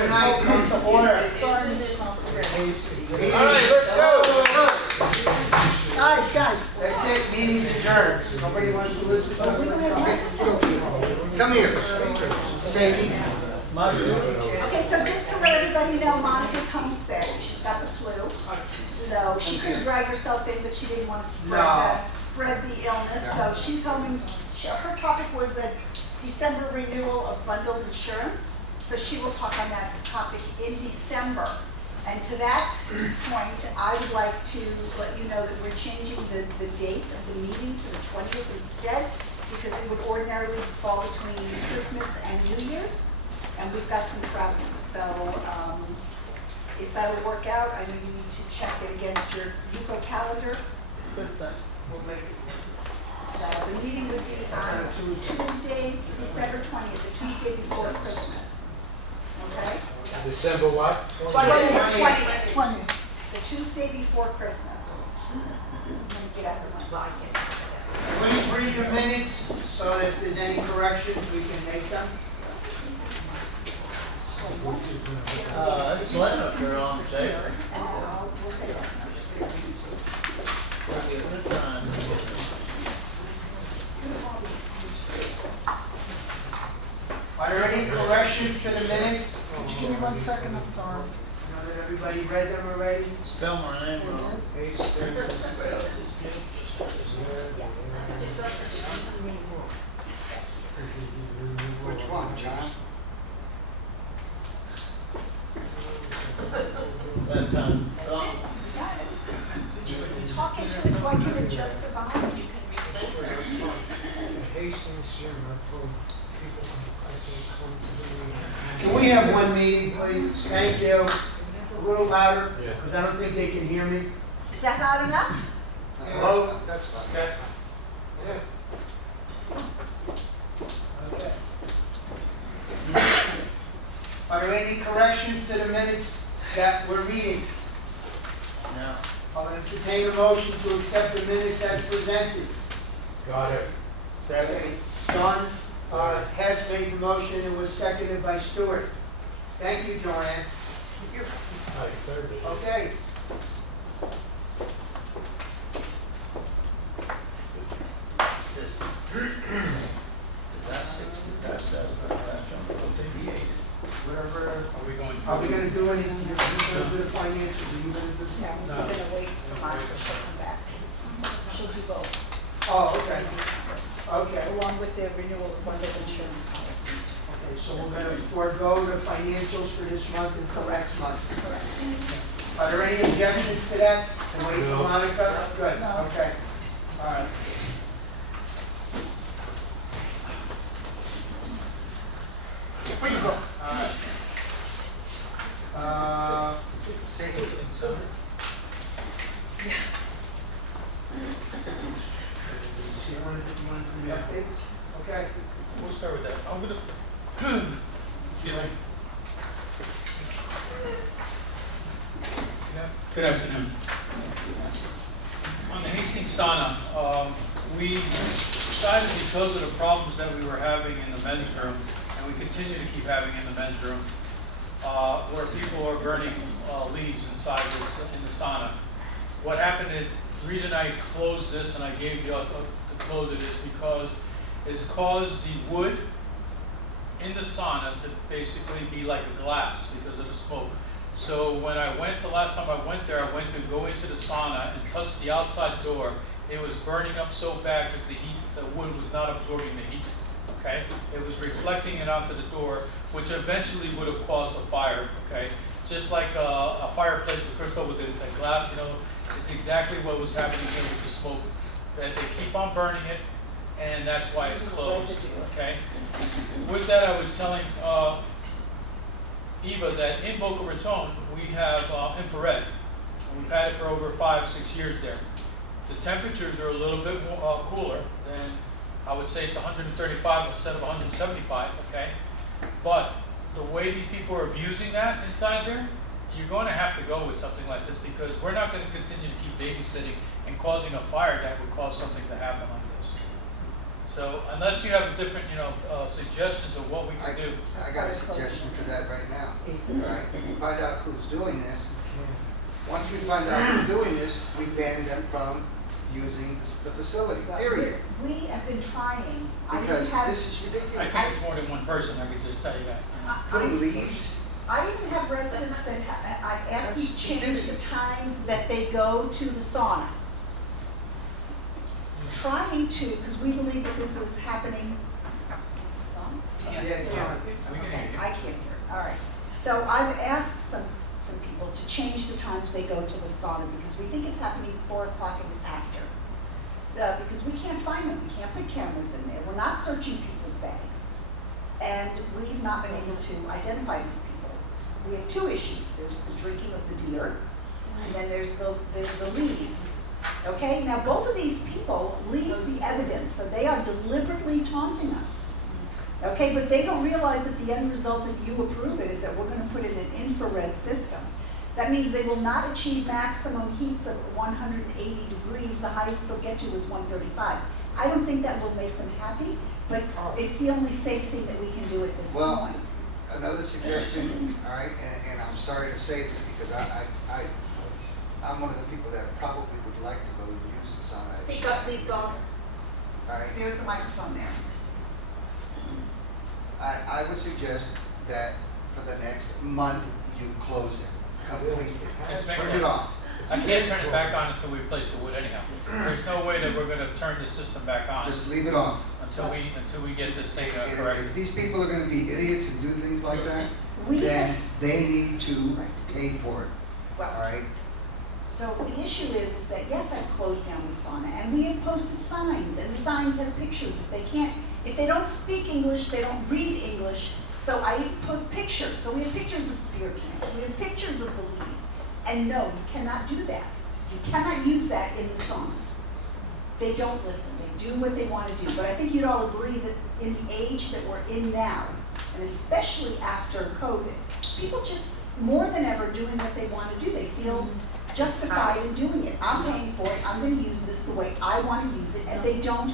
tonight comes to order. Sorry, Mr. Constable. All right, let's go. Guys. That's it, meeting's adjourned. Nobody wants to listen to us. Come here, Sadie. Okay, so just to let everybody know, Monica's homesick. She's got the flu. So she couldn't drag herself in, but she didn't want to spread the illness. So she's home. Her topic was a December renewal of bundled insurance. So she will talk on that topic in December. And to that point, I would like to let you know that we're changing the date of the meeting to the 20th instead, because it would ordinarily fall between Christmas and New Year's, and we've got some traveling. So if that'll work out, I know you need to check it against your UCO calendar. We'll make it. So the meeting would be on Tuesday, December 20th, the Tuesday before Christmas. Okay? December what? 20th. The Tuesday before Christmas. I'm gonna get out of my Please read the minutes, so that if there's any corrections, we can make them. It's light up there on the table. And we'll take that. Are there any corrections to the minutes? Give me 1 second, I'm sorry. Now that everybody read them already? Spell my name wrong. Which one, John? That time. Just talk into it so I can adjust the volume. You can replace it. Hastings Gym, I told people, I said, come to the meeting. Can we have one meeting, please? Thank you. A little louder, because I don't think they can hear me. Is that loud enough? Hello? That's fine. Okay. Are there any corrections to the minutes that we're reading? No. I'll entertain a motion to accept the minutes as presented. Got it. Okay, John Hess made the motion and was seconded by Stuart. Thank you, Joanne. I third it. Okay. That's 6, that's 7, that's Whatever. Are we going Are we going to do anything? You're going to do the financials? Are you going to do? Yeah, we're gonna wait for Monica to come back. She'll do both. Oh, okay. Okay. Along with the renewal of bundled insurance policies. Okay, so we're going to forego the financials for this month until next month. Correct. Are there any objections to that? And wait for No. Monica? Good, No. okay. All right. Sadie, So you want to do the updates? Okay. We'll start with that. I'm gonna. Excuse me. Good afternoon. On the Hastings sauna, we decided because of the problems that we were having in the men's room, and we continue to keep having in the men's room, where people are burning leaves inside in the sauna. What happened is, the reason I closed this and I gave you to close it is because it's caused the wood in the sauna to basically be like a glass because of the smoke. So when I went, the last time I went there, I went to go into the sauna and touch the outside door. It was burning up so bad because the wood was not absorbing the heat, okay? It was reflecting it onto the door, which eventually would have caused a fire, okay? Just like a fireplace with crystal with a glass, you know, it's exactly what was happening here with the smoke. That they keep on burning it, and that's why it's closed, okay? With that, I was telling Eva that in Boca Raton, we have infrared. And we've had it for over 5-6 years there. The temperatures are a little bit more, cooler than, I would say it's 135 instead of 175, okay? But the way these people are abusing that inside there, you're going to have to go with something like this because we're not going to continue to keep babysitting and causing a fire that would cause something to happen like this. So unless you have different, suggestions of what we can do. I got a suggestion for that right now. All right, find out who's doing this. Once we find out who's doing this, we ban them from using the facility, period. We have been trying. I even Because have, this is I ridiculous. think it's more than one person, I could just tell you that. Putting leaves, I even have residents that I've asked them to change the times that they go to the sauna. Trying to, because we believe that this is happening. Is this a song? Yeah, it's on. Okay, I can't hear it, all right. So I've asked some people to change the times they go to the sauna because we think it's happening 4 o'clock and after. Because we can't find them, we can't put cameras in there, we're not searching people's bags. And we've not been able to identify these people. We have 2 issues, there's the drinking of the beer, and then there's the leaves. Okay, now both of these people leave the evidence, so they are deliberately taunting us. Okay, but they don't realize that the end result, if you approve it, is that we're gonna put in an infrared system. That means they will not achieve maximum heats of 180 degrees, the highest they'll get to is 135. I don't think that will make them happy, but it's the only safe thing that we can do at this Well, point. another suggestion, all right, and I'm sorry to say this because I'm one of the people that probably would like to go use the sauna. Speak up, please, daughter. All right, There's a microphone there. I would suggest that for the next month, you close it completely. Turn it off. I can't turn it back on until we replace the wood anyhow. There's no way that we're gonna turn the system back on Just leave it off. until we get this thing And corrected. if these people are gonna be idiots and do things like that, We then have, they need to pay for it, all well, right? so the issue is that yes, I've closed down the sauna, and we have posted signs, and the signs have pictures. If they don't speak English, they don't read English, so I put pictures. So we have pictures of beer cans, we have pictures of the leaves. And no, you cannot do that. You cannot use that in the saunas. They don't listen, they do what they want to do. But I think you'd all agree that in the age that we're in now, and especially after COVID, people just more than ever doing what they want to do. They feel justified in doing it. I'm paying for it, I'm gonna use this the way I want to use it, and they don't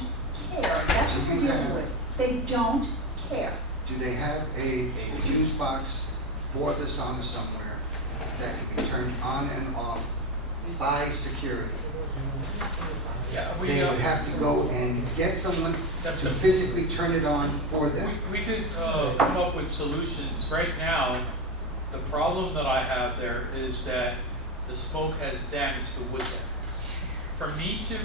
care. That's what we're dealing with. They don't care. Do they have a fuse box for the sauna somewhere that can be turned on and off by security? Yeah, They would have to go and get someone to the- physically turn it on for them. We could come up with solutions. Right now, the problem that I have there is that the smoke has damaged the wood there. For me to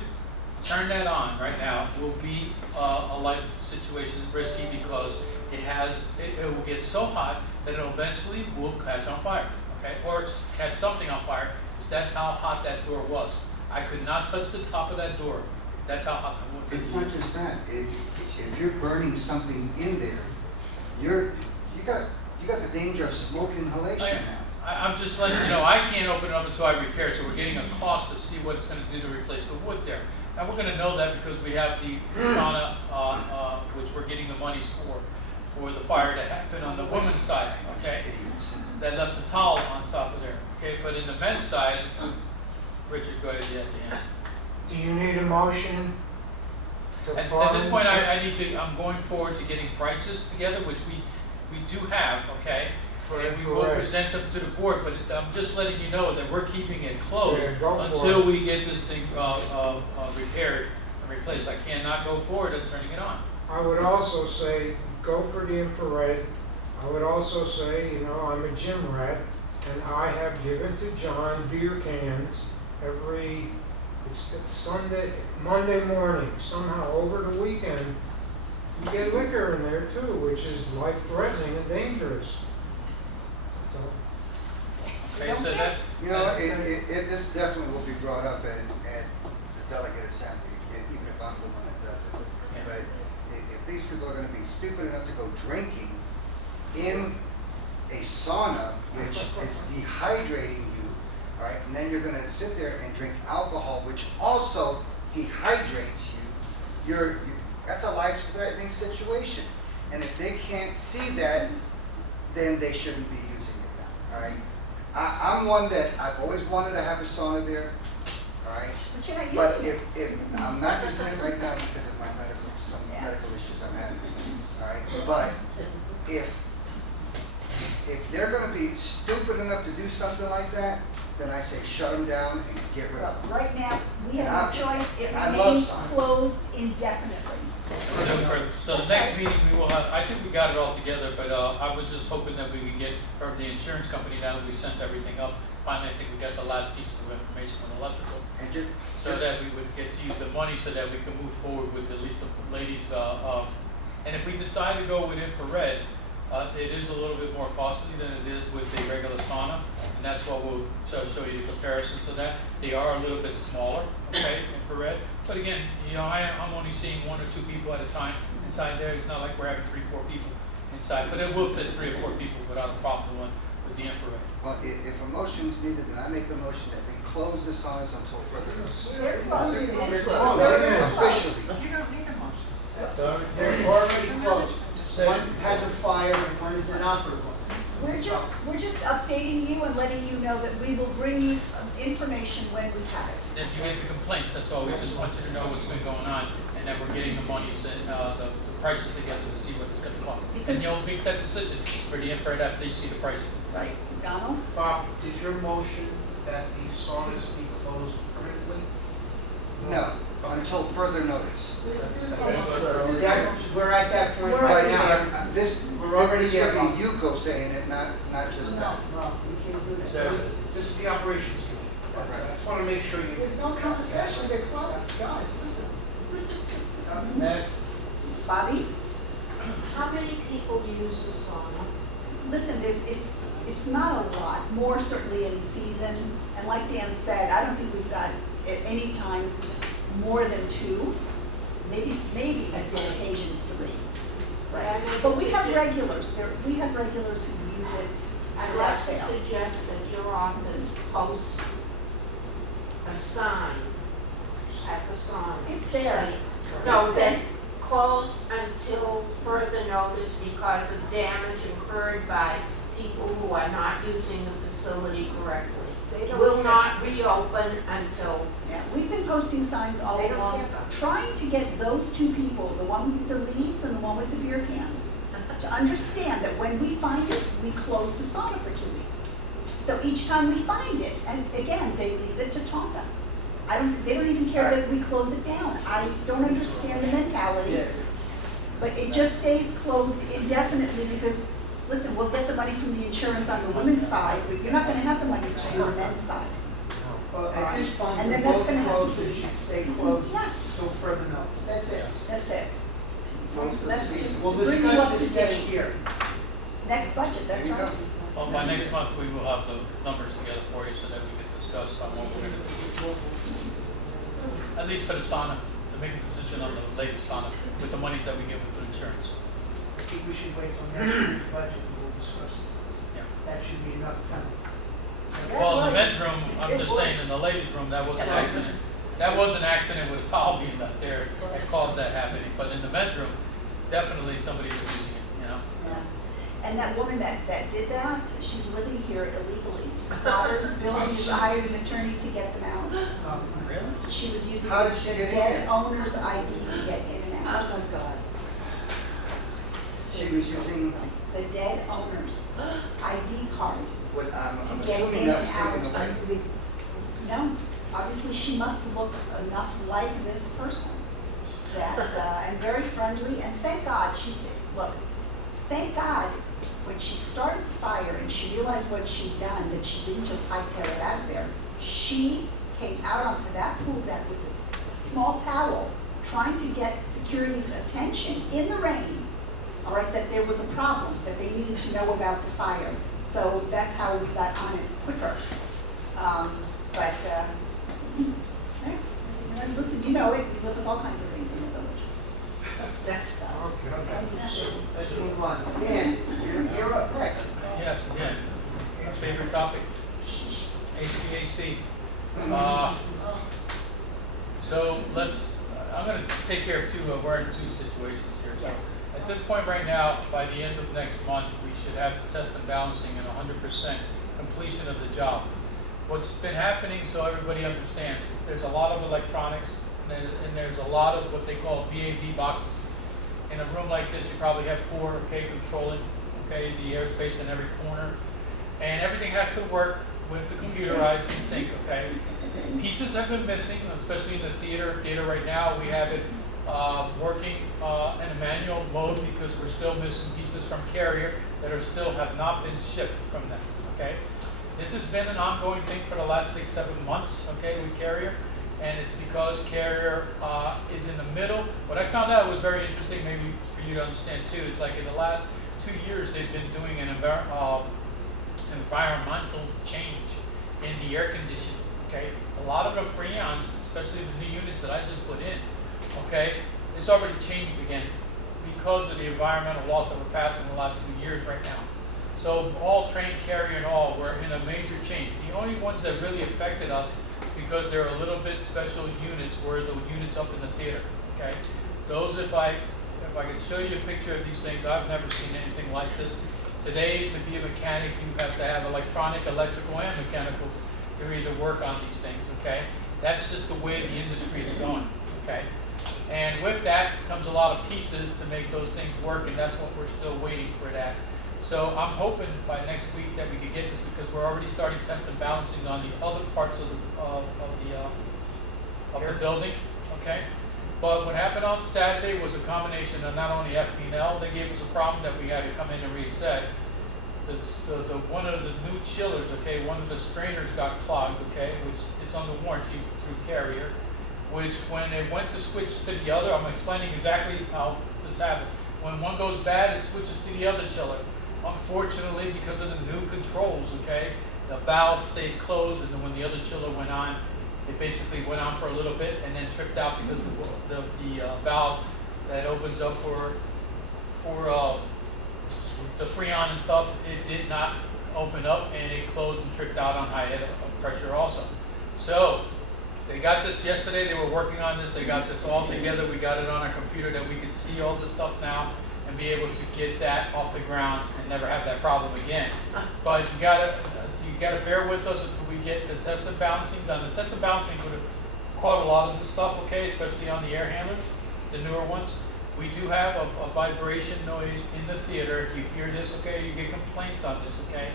turn that on right now will be a life situation risky because it will get so hot that it eventually will catch on fire, okay? Or catch something on fire, because that's how hot that door was. I could not touch the top of that door. That's how hot the wood was. It's not just that. If you're burning something in there, you got the danger of smoke inhalation now. I'm just letting you know, I can't open it up until I repair it, so we're getting a cost to see what it's gonna do to replace the wood there. And we're gonna know that because we have the sauna, which we're getting the monies for the fire that happened on the women's side, okay? That left the towel on top of there, okay? But in the men's side, Richard, go ahead, yeah. Do you need a motion to At this point, I'm going forward to getting prices together, which we do have, okay? And we will present them to the board, but I'm just letting you know that we're keeping it closed Yeah, go for until it. we get this thing repaired and replaced. I cannot go forward and turning it on. I would also say, go for the infrared. I would also say, I'm a gym rat, and I have given to John beer cans it's Monday morning, somehow over the weekend. You get liquor in there too, which is life-threatening and dangerous. So, Okay, so that, This definitely will be brought up at the delegate assembly, even if I'm the one that does it. But if these people are gonna be stupid enough to go drinking in a sauna, which is dehydrating you, all right, and then you're gonna sit there and drink alcohol, which also dehydrates you, that's a life-threatening situation. And if they can't see that, then they shouldn't be using it now, all right? I'm one that I've always wanted to have a sauna there, all right? But you're not But using it. if I'm not using it right now because of some medical stupid enough to do something like that, then I say shut them down and get rid Well, of them. right now, we have no choice, it I love remains signs. closed indefinitely. So the next meeting, we will have, I think we got it all together, but I was just hoping that we would get from the insurance company now that we sent everything up. Finally, I think we got the last pieces of information on electrical, And just, so that we would get to use the money so that we can move forward with at least the ladies. And if we decide to go with infrared, it is a little bit more costly than it is with the regular sauna. And that's what we'll show you the comparisons of that. They are a little bit smaller, okay, infrared. But again, you know, I'm only seeing 1 or 2 people at a time inside there. It's not like we're having 3 or 4 people inside, but it will fit 3 or 4 people without a problem with the infrared. well, if a motion is needed, then I make a motion that we close the signs until further notice. They're closed, it is Oh, closed. they're Officially. You don't need a motion. They're already closed. One has a fire and one is an operable. We're just updating you and letting you know that we will bring you information when we have it. If you get the complaints, that's all. We just want you to know what's been going on and that we're getting the monies and the prices together to see what it's going to cost. And Because- you'll make that decision for the infrared after you see the prices. Right, Donald? Bob, is your motion that the saunas be closed permanently? No, until further notice. We're at that point We're right But now. this We're already would there, be Bob. Yuko saying it, not just that. No, we can't do that. So, This is the operations committee. I just want to make sure you. There's no conversation, they're closed, guys, listen. Next. Bobby? How many people use the sauna? Listen, it's not a lot, more certainly in season, and like Dan said, I don't think we've got at any time more than 2, maybe on occasion 3. Right, but we have regulars, we have regulars who use it I'd without like to fail. suggest that your office post a sign at the sauna. It's there. saying, No, It's there. that closed until further notice because of damage incurred by people who are not using the facility correctly. They don't Will care. not reopen until, Yeah, we've been posting signs all They don't along, care about it. trying to get those 2 people, the one with the leaves and the one with the beer cans, to understand that when we find it, we close the sauna for 2 weeks. So each time we find it, and again, they leave it to taunt us. They don't even care that we close it down. I don't understand the mentality, but it just stays closed indefinitely because, listen, we'll get the money from the insurance on the women's side, but you're not gonna have the money to do the men's side. Well, at this point, And we're then that's both gonna have to closed, be- it should stay closed Yes. until further notice. That's it. That's it. Close the That's season. just We'll to bring you up discuss to this next date. year. Next budget, that's There you right. go. Well, by next month, we will have the numbers together for you so that we can discuss on what we're going to do. At least for the sauna, to make a decision on the latest sauna with the monies that we give with the insurance. I think we should wait till next week's budget and we'll discuss it. Yeah. That should be enough time. Well, in the men's room, I'm just saying, in the ladies' room, that was an accident. That was an accident with a towel being left there that caused that happening. But in the men's room, definitely somebody was using it, you know? Yeah. And that woman that did that, she's living here illegally. Squatters, buildings, hired an attorney to get them out. Really? She was using How the did she get in dead here? owner's ID to get in and out. Oh my God. She was using, The dead owner's ID card I'm to get assuming in that and was out. taken away. No, obviously she must look enough like this person that, and very friendly, and thank God, she said, look, thank God, when she started the fire and she realized what she'd done, that she didn't just hightail it out of there, she came out onto that pool deck with a small towel, trying to get security's attention in the rain, all right, that there was a problem, that they needed to know about the fire. So that's how we got on it quicker. And listen, you know it, we live with all kinds of things in the village. So, Let's move on. Dan, you're up next. Yes, again, favorite topic, HVAC. So I'm gonna take care of we're in 2 situations here. So Yes. at this point right now, by the end of next month, we should have the test and balancing and 100% completion of the job. What's been happening, so everybody understands, there's a lot of electronics and there's a lot of what they call VAV boxes. In a room like this, you probably have 4, okay, controlling, okay, the airspace in every corner. and everything has to work with the computerized in sync, okay? Pieces have been missing, especially in the theater right now, we have it working in a manual mode because we're still missing pieces from Carrier that are still have not been shipped from them, okay? This has been an ongoing thing for the last 6-7 months, okay, with Carrier, and it's because Carrier is in the middle. What I found out was very interesting, maybe for you to understand too, is like in the last 2 years they've been doing an environmental change in the air conditioning, okay? A lot of the Freons, especially the new units that I just put in, okay, it's already changed again because of the environmental laws that were passed in the last 2 years right now. So all train, Carrier and all were in a major change. The only ones that really affected us because they're a little bit special units were the units up in the theater, okay? Those, if I could show you a picture of these things, I've never seen anything like this. Today, to be a mechanic, you have to have electronic, electrical, and mechanical degree to work on these things, okay? That's just the way the industry is going, okay? And with that comes a lot of pieces to make those things work, and that's what we're still waiting for that. So I'm hoping by next week that we could get this because we're already starting test and balancing on the other parts of the building, okay? But what happened on Saturday was a combination of not only FP&L, they gave us a problem that we had to come in and reset. One of the new chillers, okay, one of the strainers got clogged, okay, which it's under warranty through Carrier, which when it went to switch to the other, I'm explaining exactly how this happened. When one goes bad, it switches to the other chiller. Unfortunately, because of the new controls, okay, the valve stayed closed, and then when the other chiller went on, it basically went on for a little bit and then tripped out because the valve that opens up for the Freon and stuff, it did not open up and it closed and tripped out on high head of pressure also. So they got this yesterday, they were working on this, they got this all together, we got it on our computer that we can see all this stuff now and be able to get that off the ground and never have that problem again. But you gotta bear with us until we get the test and balancing done. The test and balancing would have caught a lot of this stuff, okay, especially on the air handlers, the newer ones. We do have a vibration noise in the theater. If you hear this, okay, you get complaints on this, okay?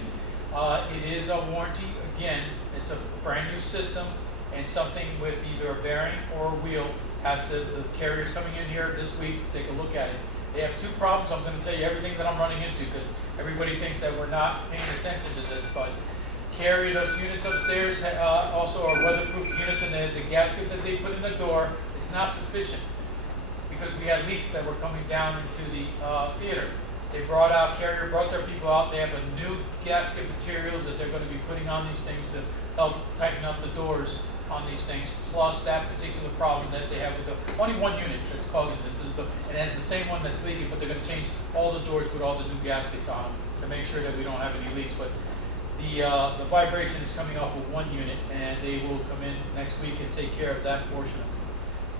It is a warranty. Again, it's a brand new system and something with either a bearing or a wheel the Carrier's coming in here this week to take a look at it. They have two problems. I'm going to tell you everything that I'm running into because everybody thinks that we're not paying attention to this, but Carrier, those units upstairs also are weatherproof units, and the gasket that they put in the door is not sufficient because we had leaks that were coming down into the theater. They Carrier brought their people out. They have a new gasket material that they're going to be putting on these things to help tighten up the doors on these things, plus that particular problem that they have with only one unit that's causing this. It has the same one that's leaking, but they're going to change all the doors with all the new gaskets on them to make sure that we don't have any leaks. But the vibration is coming off of one unit, and they will come in next week and take care of that portion of it.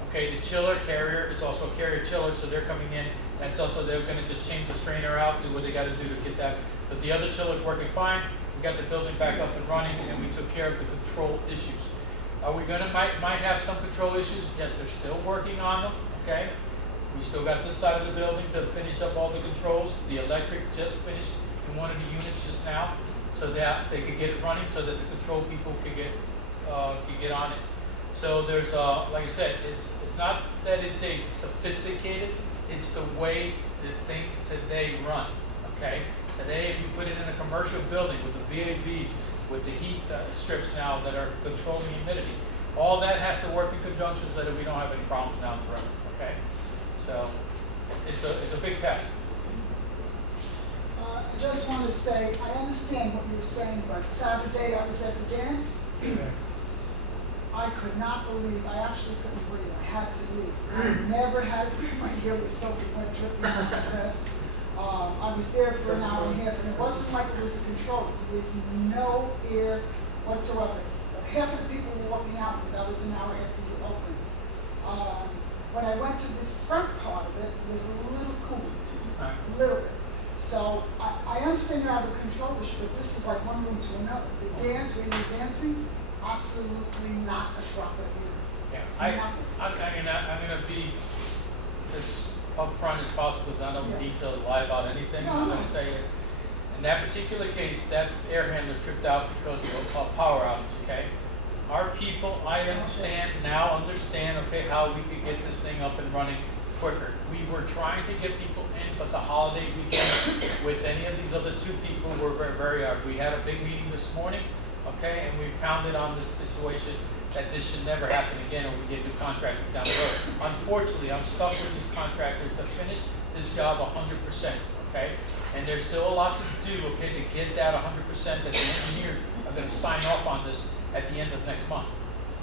Okay, the chiller, Carrier, is also a Carrier chiller, so they're coming in. That's also, they're going to just change the strainer out, do what they got to do to get that. But the other chiller is working fine. We got the building back up and running, and we took care of the control issues. Are we going to might have some control issues? Yes, they're still working on them, okay? We still got this side of the building to finish up all the controls. The electric just finished in one of the units just now, so that they could get it running, so that the control people could get on it. So there's, like I said, it's not that it's a sophisticated, it's the way that things today run, okay? Today, if you put it in a commercial building with the VAVs, with the heat strips now that are controlling humidity, all that has to work in conjunction so that we don't have any problems down the road, okay? So it's a big test. I just want to say, I understand what you're saying, but Saturday I was at the dance. I could not believe, I actually couldn't breathe. I had to leave. I never had, my ear was soaking wet, dripping on my dress. I was there for an hour and a half, and it wasn't like it was a control. There was no air whatsoever. Half of the people were walking out, but that was an hour after you opened. When I went to the front part of it, it was a little cool, a little bit. So I understand you have a control issue, but this is like one room to another. The dance, where you're dancing, absolutely not a drop of air. Yeah, I'm going to be as upfront as possible, because I don't detail lie about anything. No, I'm no. going to tell you, In that particular case, that air handler tripped out because of a power outage, okay? Our people, I understand, okay, how we could get this thing up and running quicker. We were trying to get people in, but the holiday weekend with any of these other two people were very hard. We had a big meeting this morning, okay, and we pounded on this situation that this should never happen again, and we get new contractors down the road. Unfortunately, I'm stuck with these contractors to finish this job 100%, okay? And there's still a lot to do, okay, to get that 100% that the engineers are gonna sign off on this at the end of next month.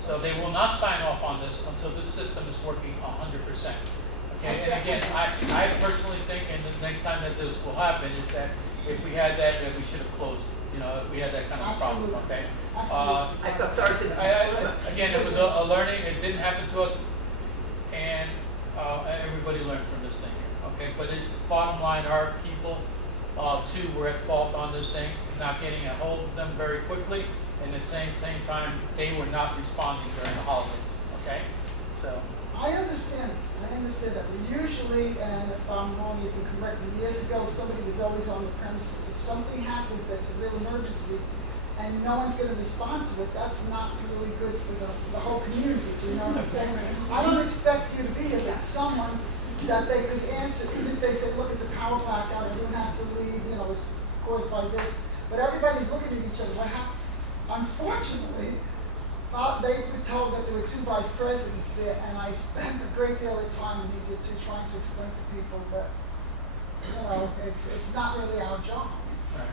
So they will not sign off on this until this system is working 100%. Okay, and again, I personally think, and the next time that this will happen, is that if we had that we should have closed it. You know, if we had that kind of problem, okay? Absolutely. I felt sorry for them. Again, it was a learning, it didn't happen to us, and everybody learned from this thing here, okay? But it's bottom line, our people, too, were at fault on this thing, not getting a hold of them very quickly, and at the same time, they were not responding during the holidays, okay? So. I understand that, but usually, and if I'm wrong, you can correct me, years ago, somebody was always on the premises. If something happens that's a real emergency, and no one's gonna respond to it, that's not really good for the whole community, do you know what I'm saying? I don't expect you to be here, but someone that they could answer, even if they say, look, it's a power blackout, everyone has to leave, you know, it's caused by this, but everybody's looking at each other, what happened? Unfortunately, they were told that there were two vice presidents there, and I spent a great deal of time in these two trying to explain to people that, you know, it's not really our job.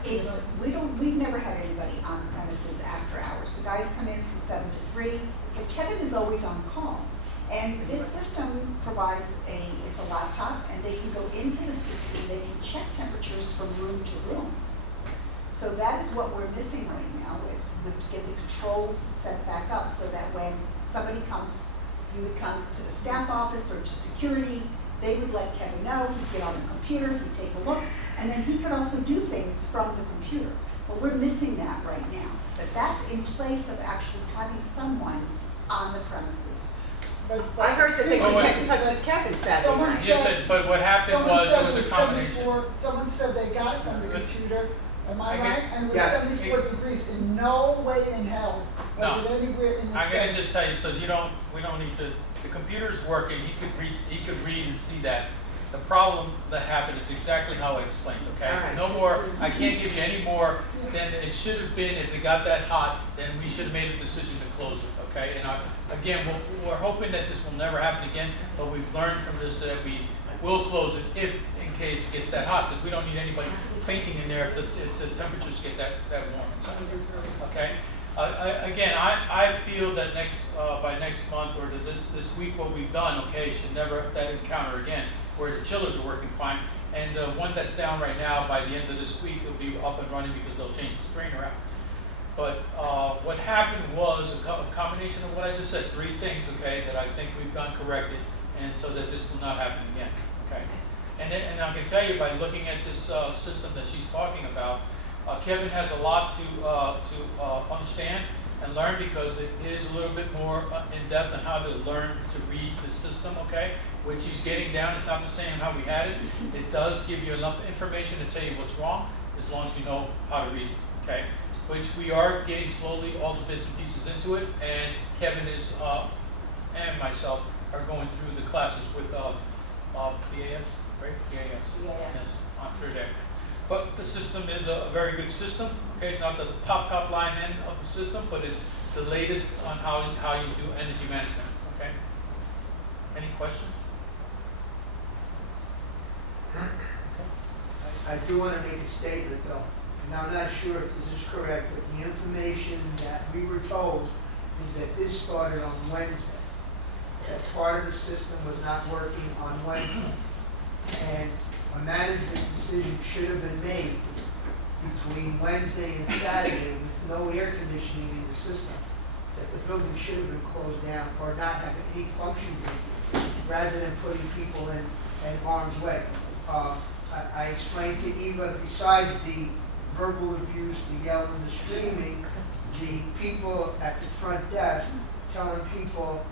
We've never had anybody on the premises after hours. The guys come in from 7 to 3, but Kevin is always on call. And this system provides it's a laptop, and they can go into the system, they can check temperatures from room to room. So that is what we're missing right now, is we get the controls set back up so that when somebody comes, you would come to the staff office or to security, they would let Kevin know, he'd get on the computer, he'd take a look, and then he could also do things from the computer. But we're missing that right now. But that's in place of actually having someone on the premises. I heard that they couldn't get in touch with Kevin Saturday night. Yes, but what happened was, it was a combination. Someone said they got it from the computer, am I right? And it was Yeah. 74 degrees, in no way in hell was it anywhere in the I'm gonna 70s. just tell you, so we don't need to, the computer's working, he could read and see that. The problem that happened is exactly how I explained, okay? All right. No more, I can't give you any more than it should have been. If it got that hot, then we should have made a decision to close it, okay? And again, we're hoping that this will never happen again, but we've learned from this that we will close it if, in case it gets that hot, because we don't need anybody fainting in there if the temperatures get that warm inside, okay? Again, I feel that by next month or this week, what we've done, okay, should never that encounter again, where the chillers are working fine, and one that's down right now, by the end of this week, it'll be up and running because they'll change the strainer out. But what happened was a combination of what I just said, 3 things, okay, that I think we've done corrected, and so that this will not happen again, okay? And I can tell you, by looking at this system that she's talking about, Kevin has a lot to understand and learn, because it is a little bit more in depth on how to learn to read the system, okay? Which he's getting down. It's not the same how we had it. It does give you enough information to tell you what's wrong, as long as you know how to read it, okay? Which we are getting slowly all the bits and pieces into it, and Kevin is, and myself are going through the classes with BAS, right? BAS. Yes, on through there. But the system is a very good system, okay? It's not the top line end of the system, but it's the latest on how you do energy management, okay? Any questions? I do want to make a statement though, and I'm not sure if this is correct, but the information that we were told is that this started on Wednesday. That part of the system was not working on Wednesday. And a management decision should have been made between Wednesday and Saturday with no air conditioning in the system. That the building should have been closed down or not have any functions in it, rather than putting people in harm's way. I explained to Eva, besides the verbal abuse, the yelling, the screaming, the people at the front desk telling people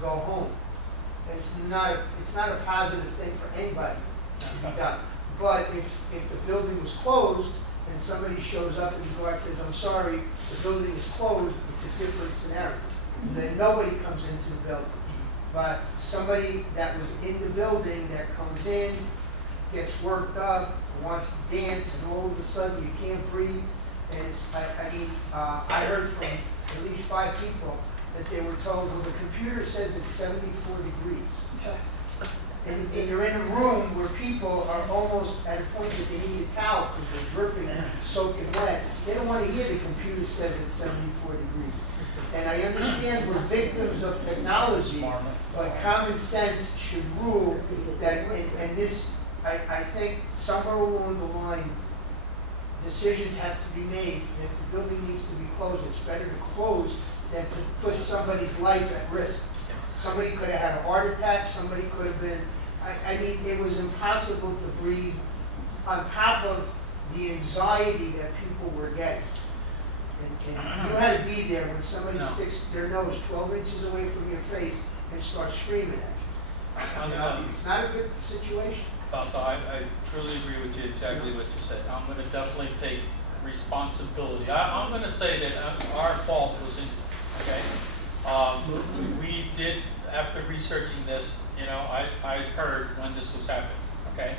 go home. It's not a positive thing for anybody to be done. But if the building was closed and somebody shows up and the guard says, I'm sorry, the building is closed, it's a different scenario. And then nobody comes into the building. But somebody that was in the building that comes in, gets worked up, wants to dance, and all of a sudden you can't breathe. And it's, I heard from at least 5 people that they were told, well, the computer says it's 74 degrees. And you're in a room where people are almost at a point that they need a towel because they're dripping, soaking wet. They don't want to hear the computer says it's 74 degrees. And I understand we're victims of technology, but common sense should rule that, and this, I think somewhere along the line, decisions have to be made. If the building needs to be closed, it's better to close than to put somebody's life at risk. Somebody could have had a heart attack, somebody could have been, I mean, it was impossible to breathe on top of the anxiety that people were getting. And you had to be there when somebody sticks their nose 12 inches away from your face and starts screaming at you. It's not a good situation. So I truly agree with you, exactly what you said. I'm gonna definitely take responsibility. I'm gonna say that our fault was in, okay? We did, after researching this, you know, I heard when this was happening, okay?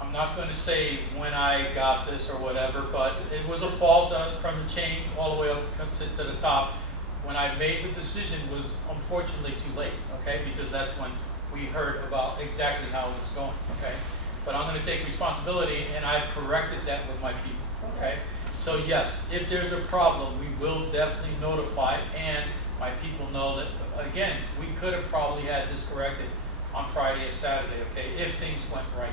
I'm not gonna say when I got this or whatever, but it was a fault from the chain all the way up to the top. When I made the decision was unfortunately too late, okay? Because that's when we heard about exactly how it was going, okay? But I'm gonna take responsibility and I've corrected that with my people, okay? So yes, if there's a problem, we will definitely notify, and my people know that, again, we could have probably had this corrected on Friday or Saturday, okay, if things went right.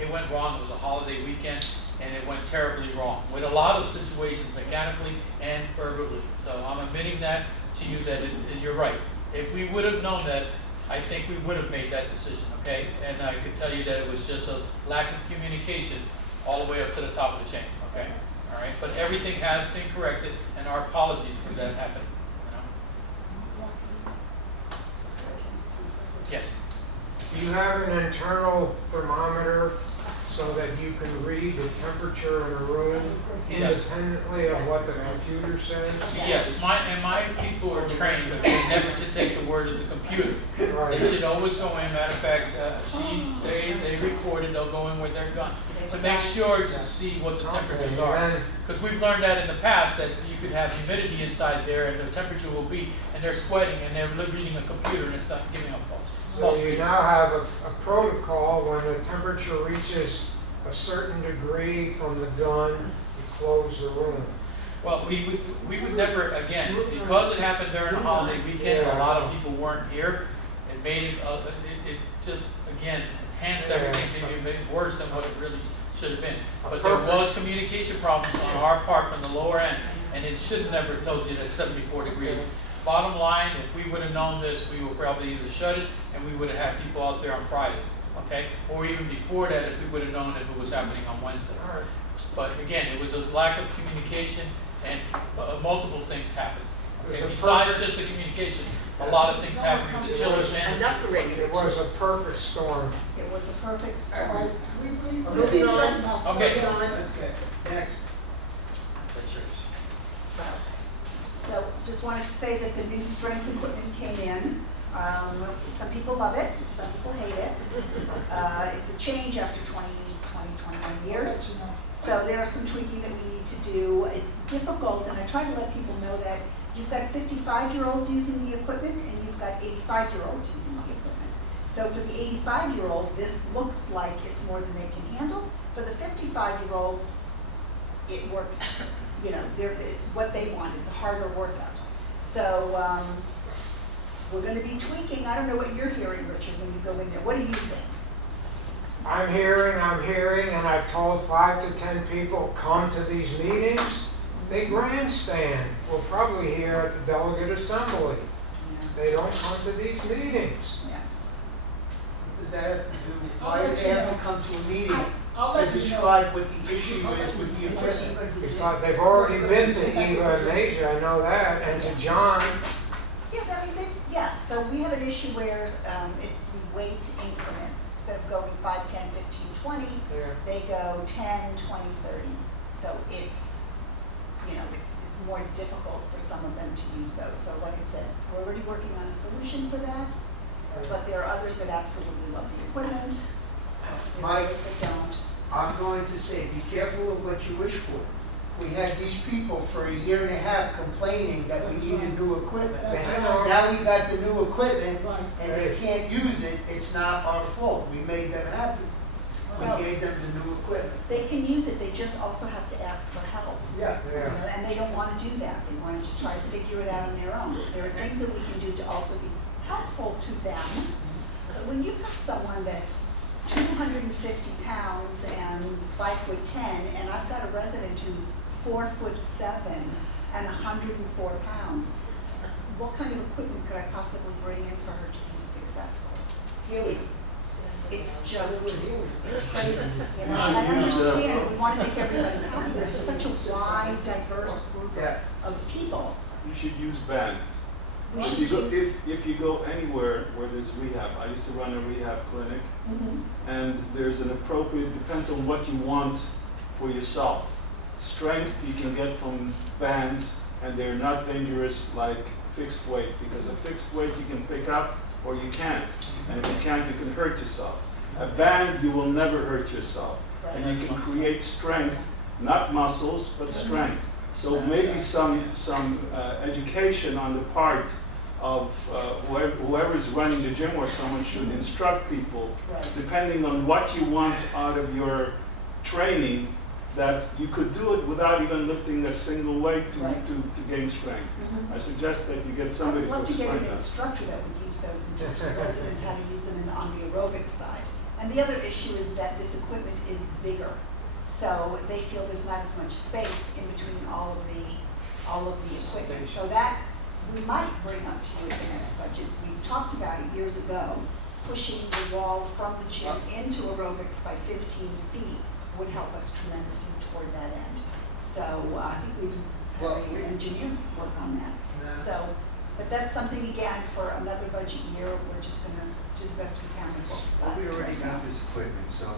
It went wrong, it was a holiday weekend, and it went terribly wrong with a lot of situations mechanically and verbally. So I'm admitting that to you that you're right. If we would have known that, I think we would have made that decision, okay? And I could tell you that it was just a lack of communication all the way up to the top of the chain, okay? All right, but everything has been corrected, and our apologies for that happening, you know? Yes. Do you have an internal thermometer so that you can read the temperature in a room independently of what the computer says? Yes, my people are trained, but they never to take the word of the computer. Right. They should always go in. Matter of fact, they record it. They'll go in with their gun to make sure to see what the temperatures are. Because we've learned that in the past that you could have humidity inside there, and the temperature will be, and they're sweating, and they're reading a computer, and it's not giving them false. So you now have a protocol when the temperature reaches a certain degree from the gun, you close the room. Well, we would never, again, because it happened during a holiday weekend, a lot of people weren't here. It made it, it just, again, enhanced everything, it made it worse than what it really should have been. But there was communication problems on our part from the lower end, and it should have never told you that 74 degrees. Bottom line, if we would have known this, we would probably either shut it, and we would have had people out there on Friday, okay? Or even before that, if we would have known if it was happening on Wednesday. But again, it was a lack of communication, and multiple things happened. Okay? Besides just the communication, a lot of things happened with the children. Enough for It was a perfect storm. It was a perfect All storm. right, we need enough. Okay. Next. That's yours. So just wanted to say that the new strength equipment came in. Some people love it, some people hate it. It's a change after 21 years. So there are some tweaking that we need to do. It's difficult, and I try to let people know that you've got 55-year-olds using the equipment, and you've got 85-year-olds using the equipment. So for the 85-year-old, this looks like it's more than they can handle. For the 55-year-old, it works, you know, it's what they want. It's a harder workout. So we're going to be tweaking. I don't know what you're hearing, Richard, when you go in there. What do you think? I'm hearing, and I've told 5 to 10 people, come to these meetings. They grandstand. We'll probably hear at the delegate assembly. Yeah. They don't come to these meetings. Yeah. Does that have to do, why do they have to come to a meeting I'll to let you know. describe what the issue is with the equipment? Because they've already been to Eva and Major, I know that, and to John. Yeah, I mean, yes. So we have an issue where it's the weight increments. Instead of going 5, 10, 15, 20, Yeah. they go 10, 20, 30. So it's, you know, it's more difficult for some of them to use those. So like I said, we're already working on a solution for that, but there are others that absolutely love the equipment. There are others that don't. I'm going to say, be careful of what you wish for. We had these people for a year and a half complaining that we That's needed right. new equipment. That's right. Now we got the new equipment Right. and they can't use it, it's not our fault. We made them happy. Well- We gave them the new equipment. They can use it, they just also have to ask for help. Yeah. You know, and they don't want to do that. They want to just try to figure it out on their own. There are things that we can do to also be helpful to them. But when you've got someone that's 250 pounds and 5'10", and I've got a resident who's 4'7" and 104 pounds, what kind of equipment could I possibly bring in for her to use successfully? Really, it's just, it's crazy. You know, and I understand, we want to make everybody happy, but it's such a wide, diverse group Yeah. of people. You should use bands. We If should you go, use. if you go anywhere where there's rehab, I used to run a rehab clinic, Mhm. and there's an appropriate, depends on what you want for yourself. Strength you can get from bands, and they're not dangerous like fixed weight, because a fixed weight you can pick up or you can't, and if you can't, you can hurt yourself. A band, you will never hurt yourself, and you can create strength, not muscles, but strength. So maybe some education on the part of whoever is running the gym, or someone should instruct people, Right. depending on what you want out of your training, that you could do it without even lifting a single weight to, Right. to gain strength. Mhm. I suggest that you get somebody I'd to love to get explain an that. instructor that would use those and teach the residents how to use them on the aerobic side. And the other issue is that this equipment is bigger, so they feel there's not as much space in between all of the equipment. So that, we might bring up to you at the next budget. We talked about it years ago, pushing the wall from the gym into aerobics by 15 feet would help us tremendously toward that end. So I think we've Well, had an engineer work on that. Yeah. So, but that's something again for another budget year, we're just gonna do the best we can with what we've Well, got. we already got this equipment, so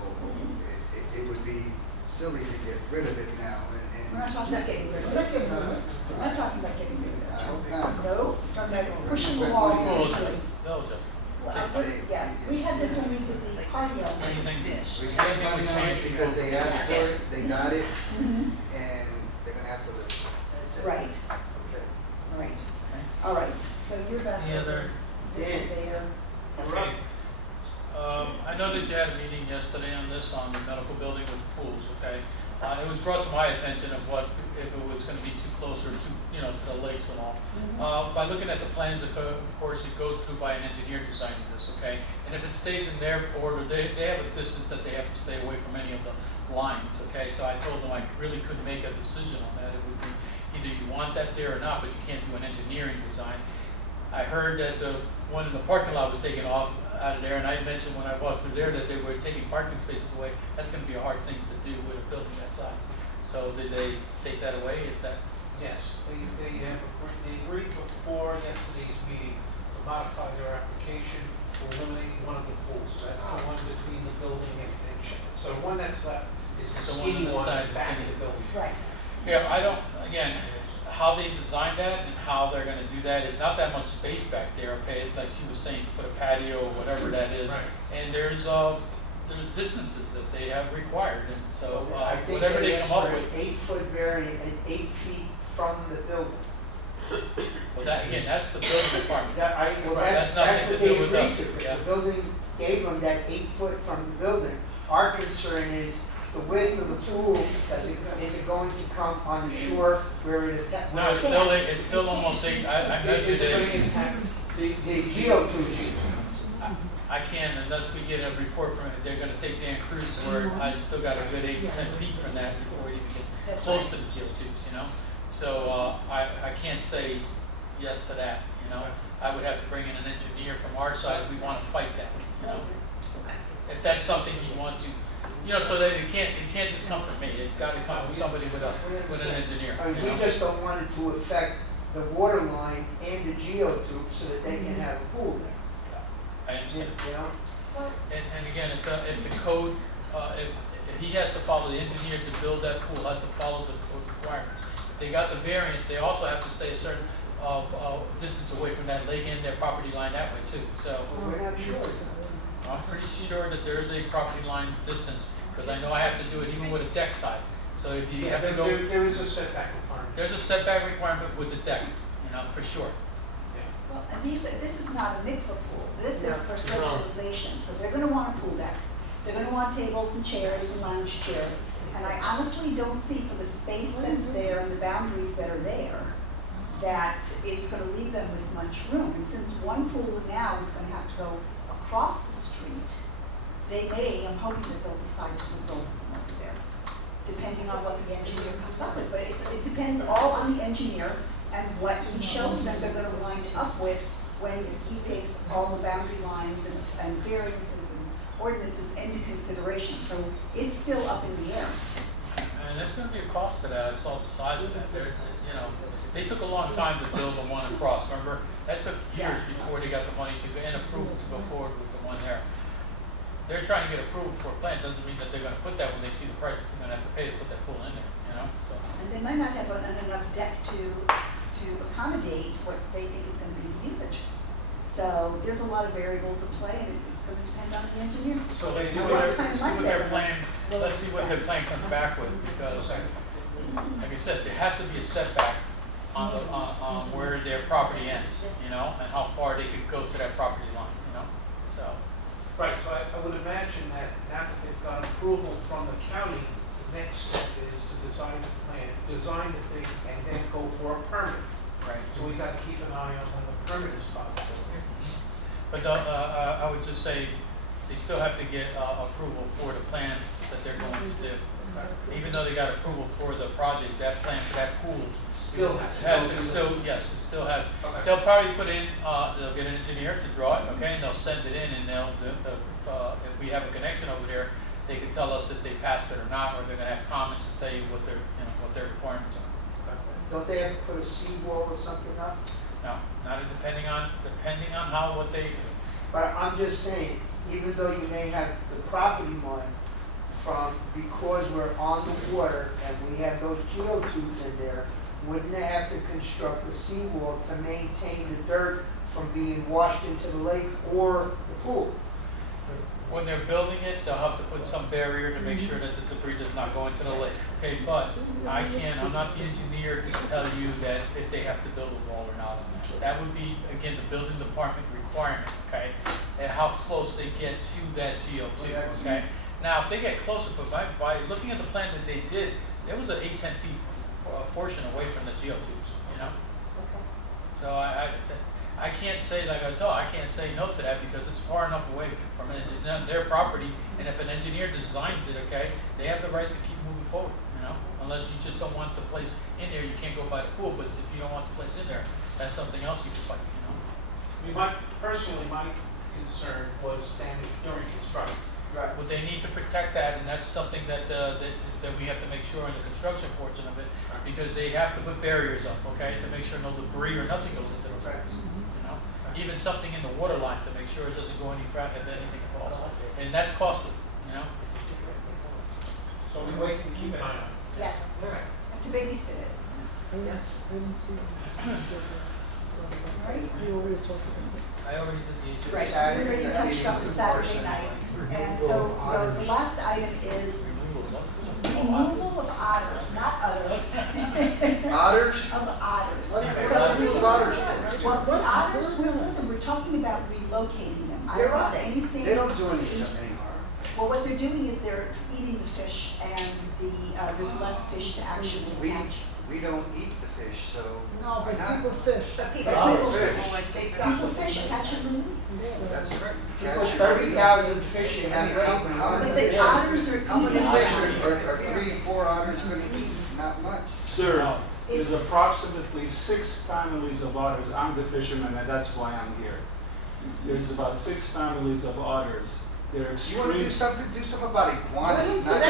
it would be silly to get rid of it now We're not and. talking about getting rid of it. We're not talking about getting rid of I it. hope not. No, we're talking about pushing the wall eventually. They'll just. Yes, we had this when we did the cardio. Anything We spent money on it because they asked for it, they got it, Mhm. and they're gonna have to live. That's it. Right, Okay. right. All right, so you're back Any over. other- You're there. Okay. I know that you had a meeting yesterday on this, on the medical building with the pools, okay? It was brought to my attention of what, if it was gonna be too close or too, to the lakes and all. By looking at the plans, of course, it goes through by an engineer designing this, okay? And if it stays in their border, they have a distance that they have to stay away from any of the lines, okay? So I told them I really couldn't make a decision on that. It would be, either you want that there or not, but you can't do an engineering design. I heard that the one in the parking lot was taken off out of there, and I mentioned when I walked through there that they were taking parking spaces away. That's gonna be a hard thing to do with a building that size. So did they take that away? Is that? Yes, they agreed before yesterday's meeting to modify their application to eliminate one of the pools. That's the one between the building and so the one that's left is the The one on skinny this one side, at the the back of skinny. the building. Right. Yeah, I don't, again, how they designed that and how they're gonna do that is not that much space back there, okay? It's like she was saying, put a patio or whatever that is. Right. And there's distances that they have required, and so, I think whatever they asked come up for with. an 8-foot variant and 8 feet from the building. Well, that, again, that's the building department. Well, Right, that's that's what nothing to they do with agreed us, to. yeah. The building gave them that 8 foot from the building. Our concern is the width of the pool, is it going to come on the shore where it is? No, it's still almost 8, I measured It's going to it. impact The geotubes. I can't unless we get a report from, they're gonna take Dan Cruz where I still got a good 8 to 10 feet from that before we even get That's close right. to the geotubes, So, I can't say yes to that, I would have to bring in an engineer from our side if we wanna fight that, If that's something you want to, so that it can't just come from me, it's gotta come from somebody with an engineer, I mean, we just don't want it to affect the water line and the geotube so that they can have a pool there. I understand. You know? And again, if the code, if he has to follow, the engineer to build that pool has to follow the code requirements. If they got the variance, they also have to stay a certain, distance away from that lake and their property line that way too, so. We're not sure. I'm pretty sure that there is a property line distance, because I know I have to do it even with a deck size. So if you have to go, There is a setback requirement. there's a setback requirement with the deck, for sure. Well, and this is not a mikvah pool, this is for socialization, so they're gonna want a pool deck. They're gonna want tables and chairs and lounge chairs. And I honestly don't see for the space that's there and the boundaries that are there, that it's gonna leave them with much room. And since one pool now is gonna have to go across the street, they may, I'm hoping that they'll decide to put both of them over there, depending on what the engineer comes up with. But it depends all on the engineer and what he shows them they're gonna wind up with when he takes all the boundary lines and variances and ordinances into consideration. So it's still up in the air. And there's gonna be a cost to that, I saw the size of that, they took a long time to build the one across, remember? That took years Yes. before they got the money to, and approval to go forward with the one there. They're trying to get approval for a plan, doesn't mean that they're gonna put that when they see the price, they're gonna have to pay to put that pool in there, so. And they might not have enough deck to accommodate what they think is gonna be the usage. So there's a lot of variables at play, and it's gonna depend on the engineer. So let's see What what kind of their money they're plan, let's see what their plan comes back with, because like I said, there has to be a setback on where their property ends, and how far they could go to that property line, so. Right, so I would imagine that now that they've got approval from the county, the next step is to design the plan, design the thing, and then go for a permit. Right. So we gotta keep an eye on when the permit is filed. But I would just say, they still have to get approval for the plan that they're going to do. Even though they got approval for the project, that plan for that pool Still has. yes, it still has. Okay. They'll probably put in, they'll get an engineer to draw it, okay, and they'll send it in, and if we have a connection over there, they can tell us if they passed it or not, or they're gonna have comments to tell you what their requirements are. Don't they have to put a seawall or something up? No, not depending on what they, But I'm just saying, even though you may have the property line because we're on the water and we have those geotubes in there, wouldn't they have to construct a seawall to maintain the dirt from being washed into the lake or the pool? when they're building it, they'll have to put some barrier to make sure that the debris does not go into the lake, okay? But I'm not the engineer to tell you that if they have to build a wall or not on that. That would be, again, the building department requirement, okay? And how close they get to that GO2, okay? Now, if they get closer, but by looking at the plan that they did, there was an 8-10 feet portion away from the geotubes, So I can't say, like I told, I can't say no to that because it's far enough away from their property. And if an engineer designs it, okay, they have the right to keep moving forward, Unless you just don't want the place in there, you can't go by the pool. But if you don't want the place in there, that's something else you can fight, I mean, personally, my concern was damage during construction. Right. Well, they need to protect that, and that's something that we have to make sure in the construction portion of it, because they have to put barriers up, okay, to make sure no debris or nothing goes into those areas. Even something in the water line to make sure it doesn't go any crack if anything falls, and that's costly, So we wait and keep an eye on it. Yes, have to babysit it. Yes, I didn't see that. Right. We already talked about that. I already did the. Right, we already touched on the Saturday night, and so the last item is removal of otters, not others. Otters? Of otters. What do you do with otters? Well, the otters, listen, we're talking about relocating them. I don't want anything. They don't do anything anymore. Well, what they're doing is they're eating the fish, and there's less fish to actually catch. We don't eat the fish, so. No, but why not? people fish. But people fish. people fish, catch and release. That's right. You put 30,000 fish in that lake. But the otters are How many eating. fish are 3, 4 otters gonna eat? Not much. Sir, It's- there's approximately 6 families of otters. I'm the fisherman, and that's why I'm here. There's about 6 families of otters. They're You wanna extreme. do something about iguanas, not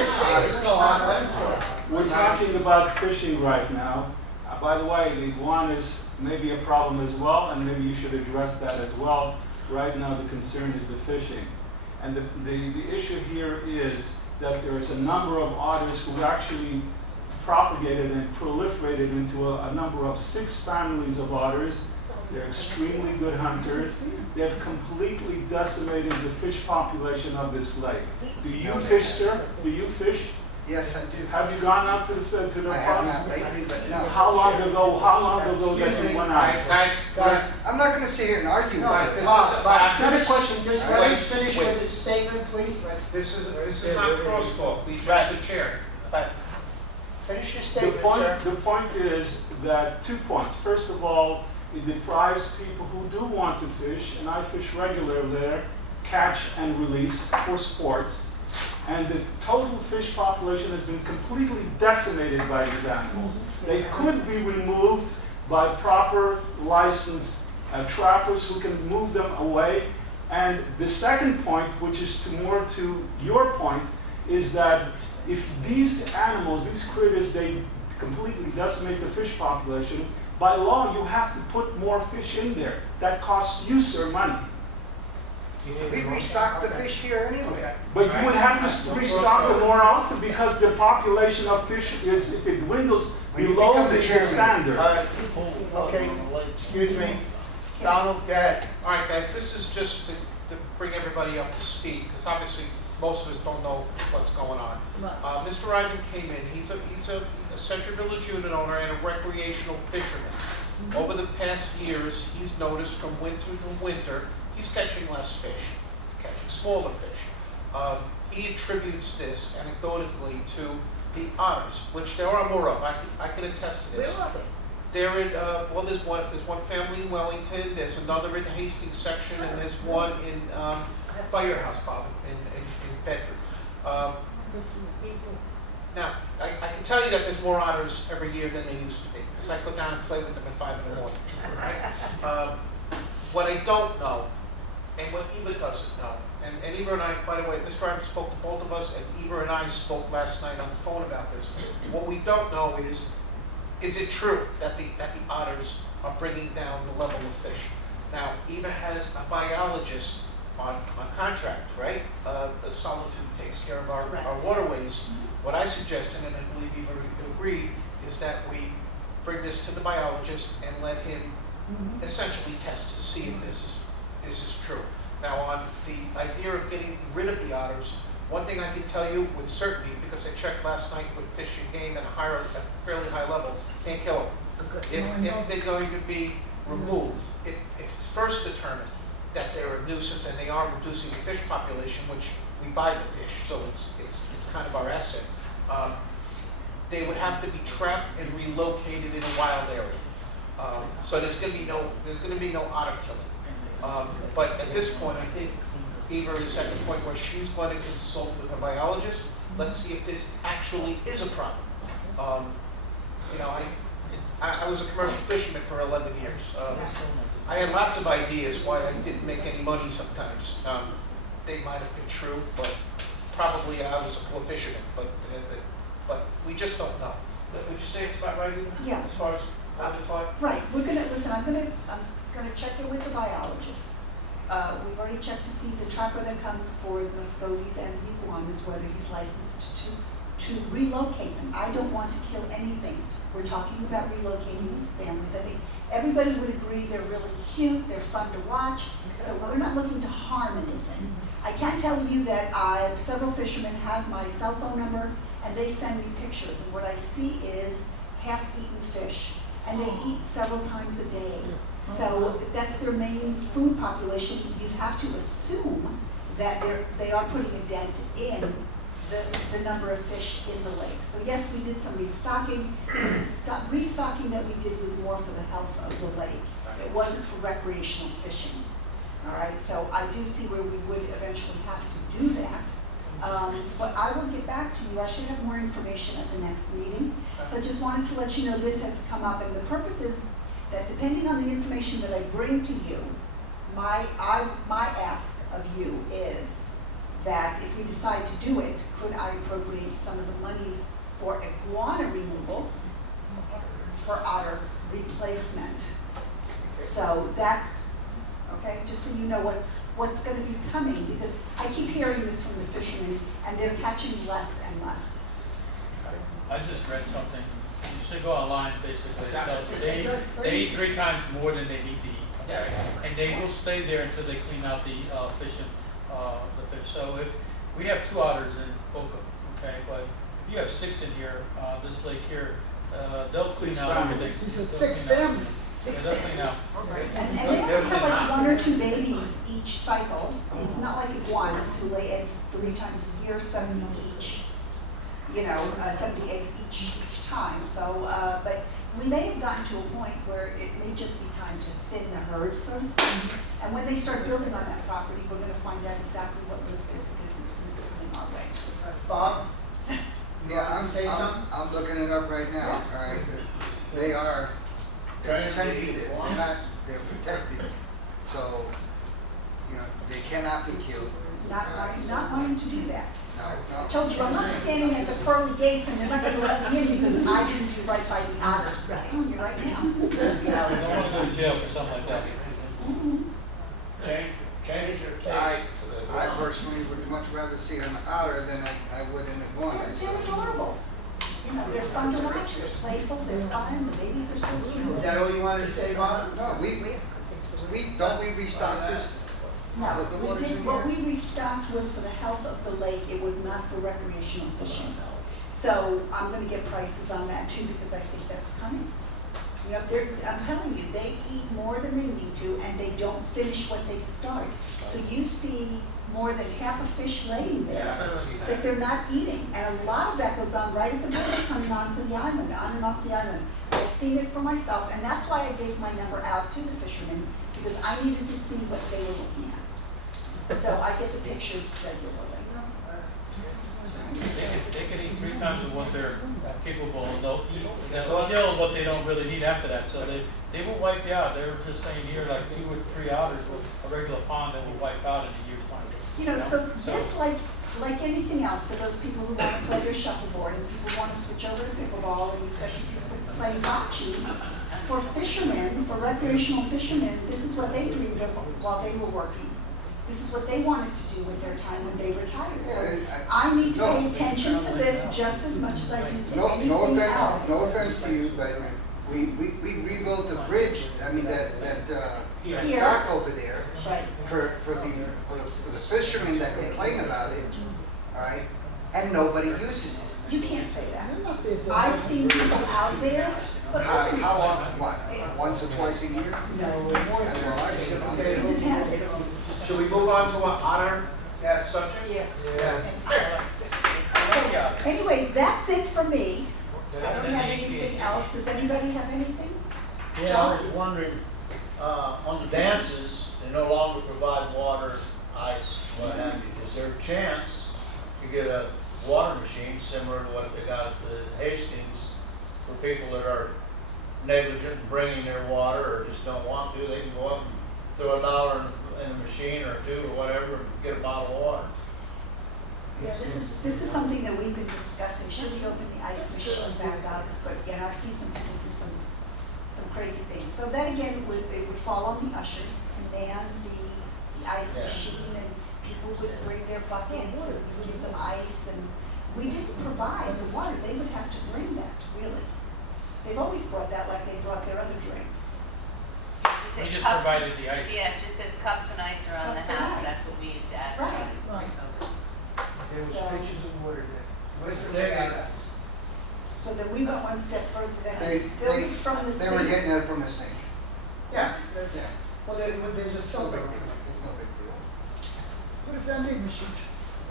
Go on, let him talk. We're talking about fishing right now. By the way, the iguanas may be a problem as well, and maybe you should address that as well. Right now, the concern is the fishing. And the issue here is that there is a number of otters who actually propagated and proliferated into a number of 6 families of otters. They're extremely good hunters. They have completely decimated the fish population of this lake. Do you fish, sir? Do you fish? Yes, I do. Have you gone out to the I have pond? not lately, but no. How long ago that you went out? Guys, I'm not gonna sit here and argue with Bob, you. Bob, it's not a question, just let him finish Wait. with his statement, please. This is not crosstalk, we address the chair. Finish your The statement, sir. point is that 2 points. First of all, it deprives people who do want to fish, and I fish regularly there, catch and release for sports. And the total fish population has been completely decimated by these animals. They could be removed by proper licensed trappers who can move them away. And the second point, which is more to your point, is that if these animals, these critters, they completely decimate the fish population, by law you have to put more fish in there. That costs you, sir, money. We restock the fish here anyway. But you would have to restock them more often because the population of fish is, if it dwindles When you below become the the chairman. standard. Okay, excuse me. Donald, go ahead. All right, guys, this is just to bring everybody up to speed, because obviously most of us don't know what's going on. Mr. Ivan came in, he's a Central Village unit owner and a recreational fisherman. Over the past years, he's noticed from winter to winter, he's catching less fish, he's catching smaller fish. He attributes this anecdotally to the otters, which there are more of. I can attest to this. Where are they? They're in, well, there's one family in Wellington, there's another in Hastings section, and there's one in Firehouse, Bob, in Bedford. Now, I can tell you that there's more otters every year than there used to be, because I go down and play with them at 5 in the morning, right? What I don't know, and what Eva doesn't know, and Eva and I, by the way, Mr. Ivan spoke to both of us, and Eva and I spoke last night on the phone about this. What we don't know is it true that the otters are bringing down the level of fish? Now, Eva has a biologist on contract, right? Solitude takes care of our waterways. What I suggested, and I believe Eva agreed, is that we bring this to the biologist and let him essentially test to see if this is true. Now, on the idea of getting rid of the otters, one thing I can tell you with certainty, because I checked last night with Fish and Game at a fairly high level, can't kill them. If they're going to be removed, if it's first determined that they're a nuisance and they are reducing the fish population, which we buy the fish, so it's kind of our asset, they would have to be trapped and relocated in a wild area. So there's going to be no otter killing. But at this point, I think Eva is at the point where she's going to consult with a biologist. Let's see if this actually is a problem. You know, I was a commercial fisherman for 11 years. I had lots of ideas why I didn't make any money sometimes. They might have been true, but probably I was a poor fisherman. But we just don't know. Would you say it's about right, Eva? Yeah. As far as Right, we're gonna, listen, I'm gonna check in with the biologist. We've already checked to see the trapper that comes for the muscovies and the iguanas, whether he's licensed to relocate them. I don't want to kill anything. We're talking about relocating these families. I think everybody would agree they're really cute, they're fun to watch, so we're not looking to harm anything. I can tell you that several fishermen have my cell phone number and they send me pictures, and what I see is half-eaten fish, and they eat several times a day. So that's their main food population. You'd have to assume that they are putting a dent in the number of fish in the lake. So yes, we did some restocking. Restocking that we did was more for the health of the lake. It wasn't for recreational fishing. All right, so I do see where we would eventually have to do that. But I will get back to you. I should have more information at the next meeting. So I just wanted to let you know this has come up, and the purpose is that depending on the information that I bring to you, my ask of you is that if we decide to do it, could I appropriate some of the monies for iguana removal for otter replacement? So that's, okay, just so you know what's gonna be coming, because I keep hearing this from the fishermen, and they're catching less and less. I just read something, you should go online, basically, it tells you, they eat 3 times more than they need to eat, okay? And they will stay there until they clean out the fish. So if, we have 2 otters in Boca, okay, but if you have 6 in here, this lake here, they'll clean out everything. She said 6 families. Yeah, they'll clean out. And they only have like 1 or 2 babies each cycle. It's not like iguanas who lay eggs 3 times a year, 70 each. 70 eggs each time. So, but we may have gotten to a point where it may just be time to thin the herd, so to speak. And when they start building on that property, we're gonna find out exactly what lives there because it's coming our way. Bob? Yeah, Say something? I'm looking it up right now, all right? They are, they're sensitive, they're protected, so, they cannot be killed. Not wanting to do that. No, I told you, I'm not standing at the pearly gates and they're not gonna let me in because I didn't do right by the otters. I'm telling you right now. You don't wanna go to jail for something like that. Change your taste. I personally would much rather see an otter than I would an iguana. They're adorable. They're fun to watch, they're playful, they're fun, the babies are so cute. Is that all you wanted to say, Bob? No, don't we restock this? No, With the we waters in did, what here? we restocked was for the health of the lake, it was not for recreational fishing. So I'm gonna get prices on that too, because I think that's coming. I'm telling you, they eat more than they need to, and they don't finish what they start. So you see more than half a fish laying there that they're not eating. And a lot of that goes on right at the border coming onto the island, on and off the island. I've seen it for myself, and that's why I gave my number out to the fishermen, because I needed to see what they were looking at. So I get the pictures regularly. They can eat 3 times of what they're capable, and they'll kill what they don't really need after that. So they will wipe you out. They were just saying here, like 2 or 3 otters with a regular pond that will wipe out in a year's time. So this, like anything else, for those people who want to play their shuffleboard and people want to switch over to pickleball and play bocce, for fishermen, for recreational fishermen, this is what they dreamed of while they were working. This is what they wanted to do with their time when they retired. So I need to pay attention to this just as much as I do to anything else. No offense to you, but we rebuilt the bridge, that dock over there Right. for the fishermen that complain about it, all right? And nobody uses it. You can't say that. They're not there to- I've seen people out there, but listen, How often, what, once or twice a year? no, more That's than all I see. it depends. Should we move on to our otter subject? Yes. Yeah. Anyway, that's it for me. I don't have anything else. Does anybody have anything? Yeah, I was wondering, on the dances, they no longer provide water, ice, what have you. Is there a chance to get a water machine similar to what they got at the Hastings for people that are negligent in bringing their water or just don't want to? They can go up and throw $1 in a machine or 2 or whatever and get a bottle of water. Yeah, this is something that we've been discussing. Should we open the ice machine back up? But again, I've seen some people do some crazy things. So that again, it would fall on the ushers to man the ice machine, and people would bring their buckets and give them ice, and we didn't provide the water. They would have to bring that, really. They've always brought that like they brought their other drinks. We just provided the ice. Yeah, it just says cups and ice around the Cups and house, ice. that's what we used to advertise. Right. There was So- pictures of water there. Where's the They got data? So then we went one step further than They filling from the were sink. getting it from the sink. Yeah, Yeah, well, there's a no big filter. deal, it's no big deal. What a vending machine.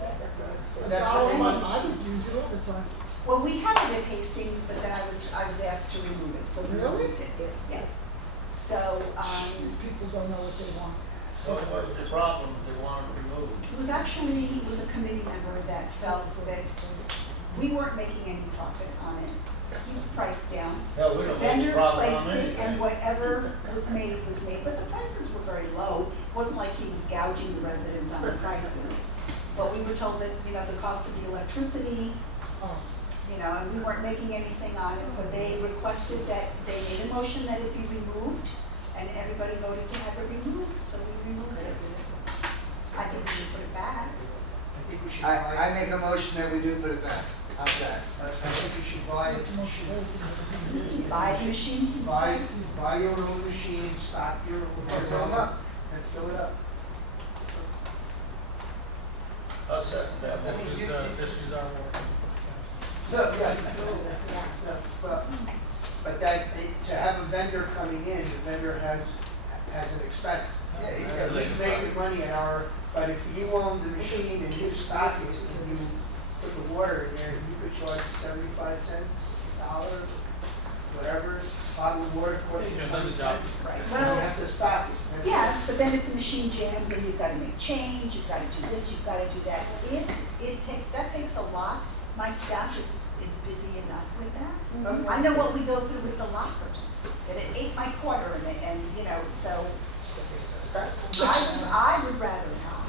That's $1 what a they month, want. I would use it all the time. Well, we had it at Hastings, but then I was asked to remove it, so we Really? removed it. Yes. So, These people don't know what they want. So what was the problem they wanted removed? it was a committee member that felt that we weren't making any profit on it. Keep the price down. Hell, we The don't make a vendor profit placed on it, anything. and whatever was made, but the prices were very low. It wasn't like he was gouging the residents on the prices. But we were told that, the cost of the electricity, Oh, and we weren't making anything on it, so they requested that, they made a motion that it be removed, and everybody voted to have it removed, so we removed it. I think we should put it back. I think we should I buy, make a motion that we do put it back. How's that? I think we should buy it, Buy the machine. buy your own machine, stock your, And fill 'em up. and fill it up. I'll second that. I mean, you- This is our work. So, yeah, but to have a vendor coming in, the vendor has an expense. Yeah, he's He's gotta make a making money at our, but if you own the machine and you stock it, and you put the water in there, you could charge 75 cents, $1, whatever, bottle of water costs you Yeah, another 20 job. cents. Right. You don't have to stock it. Yes, but then if the machine jams and you've got to make change, you've got to do this, you've got to do that. That takes a lot. My staff is busy enough with that. Okay. I know what we go through with the lockers, that it ate my quarter and you know, so I would rather not.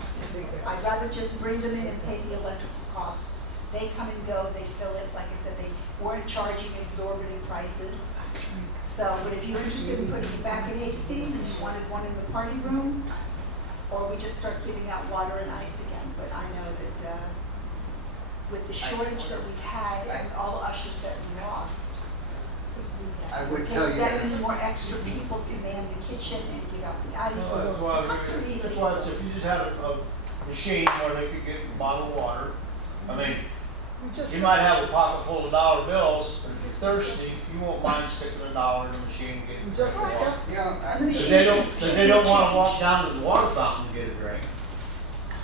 I'd rather just bring them in and pay the electrical costs. They come and go, they fill it, like I said, they weren't charging exorbitant prices. So, but if you're interested in putting it back in Hastings and you wanted one in the party room, or we just start giving out water and ice again, but I know that, with the shortage that we've had and all the ushers that we lost, I it would tell takes you that that. many more extra people to man the kitchen and give out the ice. No, that's why, Cups are easy. that's why it's- if you just had a machine where they could get a bottle of water, I mean, you might have a pocket full of dollar bills, but if you're thirsty, you won't mind sticking $1 in the machine and getting a drink of water. You know, And the But machine they should- don't, but should they be don't wanna changed. walk down to the water fountain to get a drink.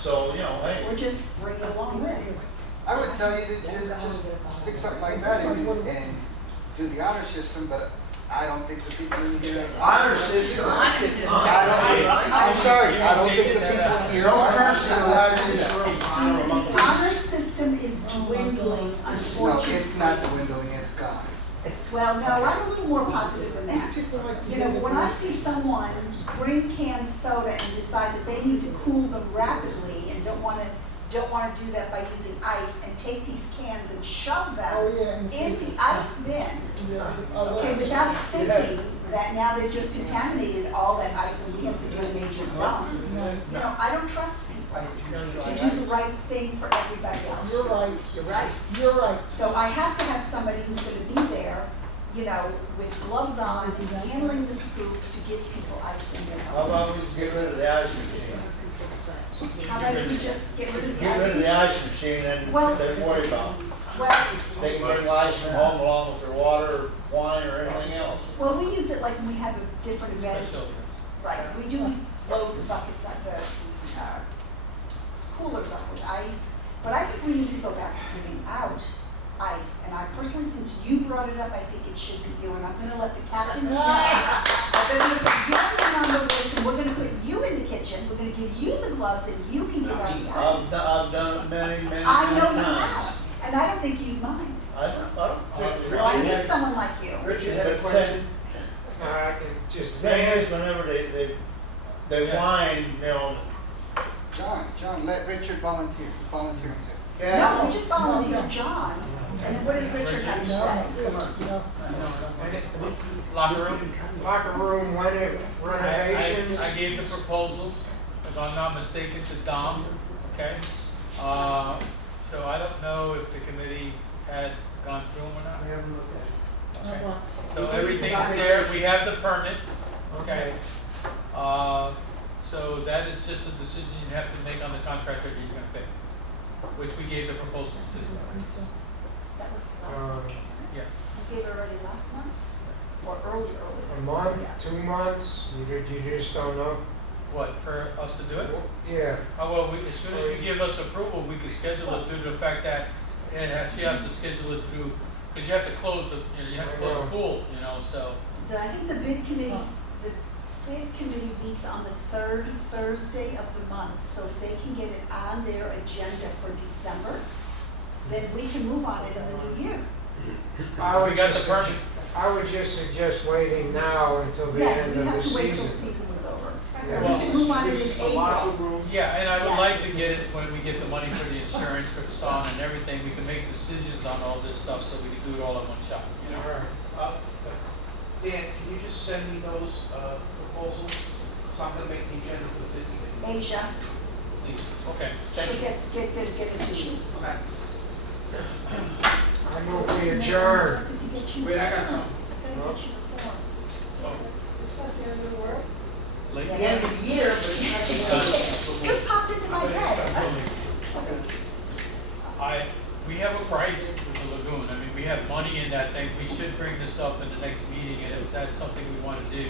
So, you know, hey. Or just bring it along with you. I would tell you to just stick something like that in and do the honor system, but I don't think the people in here. Honor system. I'm sorry, I don't think the people here. No are- person allowed in this room honor among The honor system is dwindling, No, unfortunately. it's not dwindling, it's gone. Well, no, I'm a little more positive than that. People like to You know, get it. when I see someone bring canned soda and decide that they need to cool them rapidly and don't wanna do that by using ice and take these cans and shove Oh, them yeah. and in see- the ice bin, Yeah. Oh, okay, that's- without thinking that now they've just contaminated all that ice and we have to do a major dump. You know, I don't trust people to do the right thing for everybody else. You're right. You're right. You're right. So I have to have somebody who's gonna be there, you know, with gloves on and handling the scoop to give people ice in their How about homes. we just get rid of the ice machine? How about we just get rid of the Get rid of the ice? ice machine and Well- they worry about. Well, They can bring ice from home along with their water, or wine, or anything else. well, we use it like when we have different events. Special. Right, we do load the buckets at the coolers up with ice, but I think we need to go back to giving out ice. And I personally, since you brought it up, I think it should be you, and I'm gonna let the captains know. We're gonna put your name on the list, and we're gonna put you in the kitchen, we're gonna give you the gloves, and you can give out the ice. I've done it many, many, I know many you times. have, and I don't think you'd mind. I don't. So I need someone like you. Richard had a But question. I can just, the thing is, whenever they whine, you know, John, let Richard volunteer too. No, we just volunteered John, and then what does Richard have to say? Locker room? locker room renovation. I gave the proposals, if I'm not mistaken, to Dom, okay? So I don't know if the committee had gone through them or not. I haven't looked at it. Okay. So everything's there, we have the permit, okay? So that is just a decision you have to make on the contractor that you're gonna pay, which we gave the proposals to. That was last month, wasn't it? Yeah. You gave it already last month? Or early A this month, Yeah. 2 months, you just don't know? What, for us to do it? Yeah, Oh, well, as soon as you give us approval, we can schedule it due to the fact that you have to schedule it through, because you have to close you have to close the pool, so. I think the bid committee meets on the third Thursday of the month, so if they can get it on their agenda for December, then we can move on it in the new year. We got the permit. I would just suggest waiting now until the Yes, end we of have the to wait till season. season was over. So Well, we can move on it in April. Yeah, and I would Yes. like to get it when we get the money for the insurance, for the sauna and everything, we can make decisions on all this stuff, so we can do it all in one shot, Dan, can you just send me those proposals? So I'm gonna make the agenda for the bid committee. Asia, please. Okay. She'll get it to you. Okay. I move we adjourn. Wait, I got some. Late. At the end of the year, but it's not. Just popped into my head. We have a price with the lagoon. I mean, we have money in that thing. We should bring this up in the next meeting, and if that's something we want to do.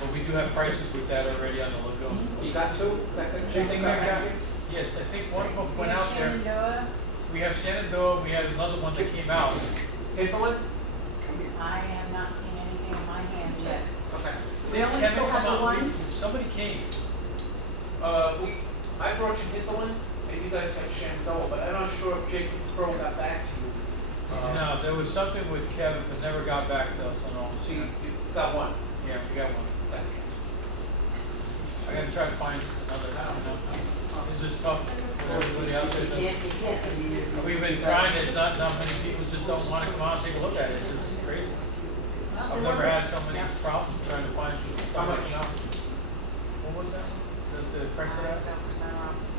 But we do have prices with that already on the lagoon. You got two? Anything like that? Yeah, I think one of them went out there. We have Shenandoah, we had another one that came out. Timberland? I have not seen anything in my hand yet. Okay. We only still have the one. Somebody came. I brought you Timberland, and you guys got Shenandoah, but I'm not sure if Jacob Crow got back to you. No, there was something with Kevin, but never got back to us on all. So you've got one. Yeah, we got one. Okay. I gotta try to find another, I don't know. It's just tough with everybody out there. We've been trying, it's not many people just don't wanna come out and take a look at it, it's just crazy. I've never had so many problems trying to find somebody to come out. What was that? The price of that?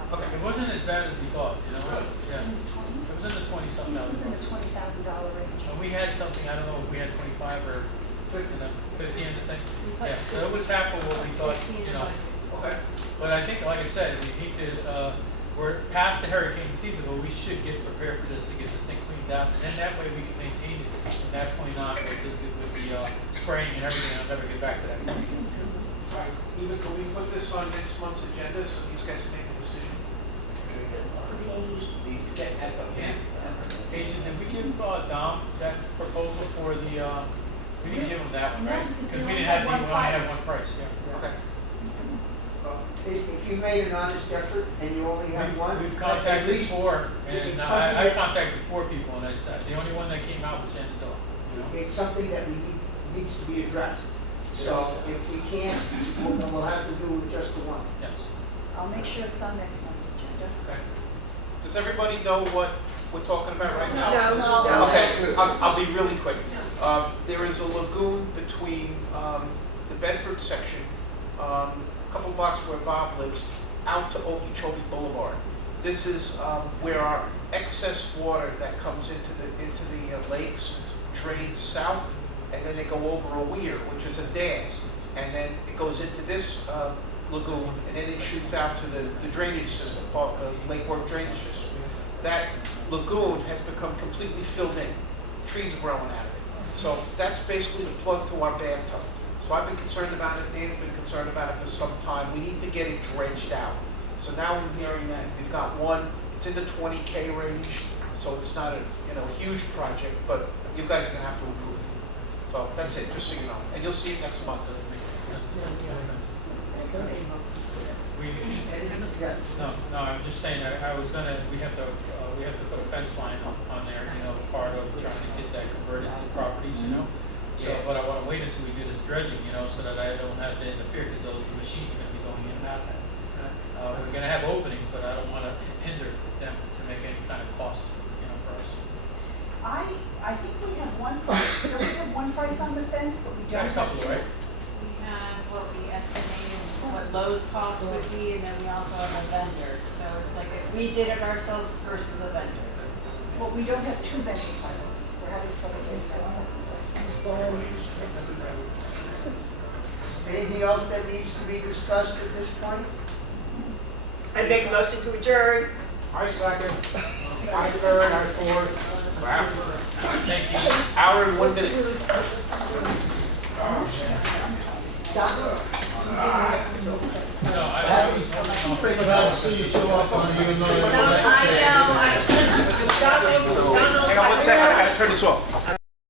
Okay. It wasn't as bad as we thought, you know? Yeah. It was in the 20-something It was in the thousand. $20,000 range. And we had something, I don't know if we had 25 or 50 in the thing. Yeah, so it was half of what we thought, you know. Okay. But I think, like I said, we need to, we're past the hurricane season, but we should get prepared for this to get this thing cleaned out. And then that way we can maintain it from that point on with the spraying and everything. I'll never get back to that point. All right, Eva, can we put this on next month's agenda so these guys can make a decision? Getting at them, yeah. Agent, did we give Dom that proposal for the, we didn't give him that one, No, right? because Because we we only didn't had have, one we only had price. one price, yeah. Okay. If you made an honest effort and you only have one. We've at contacted least four, it's and something I that- contacted 4 people, and that's, the only one that came out was Shenandoah, you know? It's something that needs to be addressed. So if we can't, we'll have to do with just the one. Yes. I'll make sure it's on next month's agenda. Okay. Does everybody know what we're talking about right now? No. Okay, I'll be really quick. There is a lagoon between the Bedford section, a couple blocks where Bob lives, out to Okeechobee Boulevard. This is where our excess water that comes into the lakes drains south, and then they go over a weir, which is a dam, and then it goes into this lagoon, and then it shoots out to the drainage system, Lake Work Drainage System. That lagoon has become completely filled in. Trees are growing out of it. So that's basically the plug to our bathtub. So I've been concerned about it, Dan's been concerned about it for some time. We need to get it dredged out. So now I'm hearing that we've got one, it's in the 20K range, so it's not a huge project, but you guys are gonna have to approve it. So that's it, just so you know. And you'll see it next month. No, I'm just saying, I was gonna, we have to put a fence line on there, part of trying to get that converted to properties, So, Yeah. but I wanna wait until we do this dredging, so that I don't have to interfere, because the machine's gonna be going in and out of that. We're gonna have openings, but I don't wanna hinder them to make any kind of cost, for us. I think we have one price. Don't we have one price on the fence, but we Got don't a have couple, two? right? We have what we estimated, what Lowe's cost would be, and then we also have a vendor. So it's like if we did it ourselves versus a vendor. Well, we don't have two vendor prices. We're having trouble getting that second price. Anything else that needs to be discussed at this point? I make a motion to adjourn. I second. I third, I fourth. Wow. Thank you. Hour and 1 minute. No, I was hoping. Glad to see you show up on even though you're I know, Hang on 1 second, I gotta turn this off.